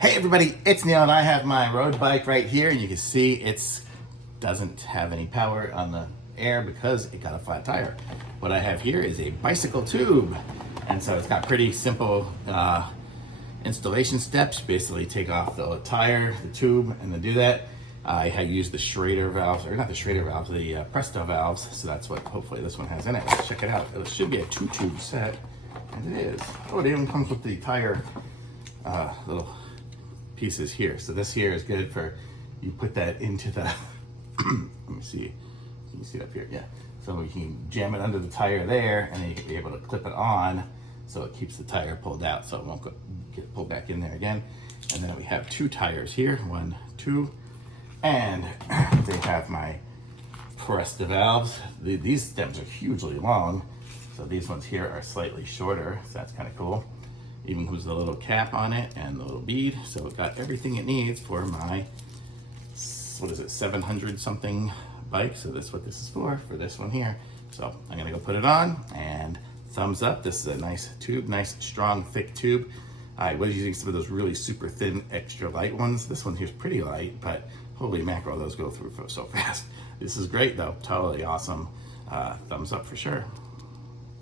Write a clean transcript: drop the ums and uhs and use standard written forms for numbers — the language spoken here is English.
Hey everybody, it's Neil and I have my road bike right here, and you can see it doesn't have any power on the air because it got a flat tire. What I have here is a bicycle tube, and so it's got pretty simple installation steps. Basically take off the tire, the tube, and to do that I had used the Schrader valves, or not the Schrader valves, the Presto valves, so that's what hopefully this one has in it. Let's check it out. It should be a 2-tube set, and it is. Oh, it even comes with the tire little pieces here. So this here is good for, you put that into the, let me see, can you see it up here? Yeah. So we can jam it under the tire there, and then you can be able to clip it on so it keeps the tire pulled out so it won't get pulled back in there again. And then we have 2 tires here, 1, 2, and they have my Presto valves. These stems are hugely long, so these ones here are slightly shorter, so that's kind of cool. Even comes with a little cap on it and the little bead, so it got everything it needs for my, what is it, 700 something bike. So that's what this is for this one here. So I'm gonna go put it on, and thumbs up. This is a nice tube, nice strong thick tube. I was using some of those really super thin extra light ones. This one here is pretty light, but holy mackerel, those go through so fast. This is great though, totally awesome. Thumbs up for sure.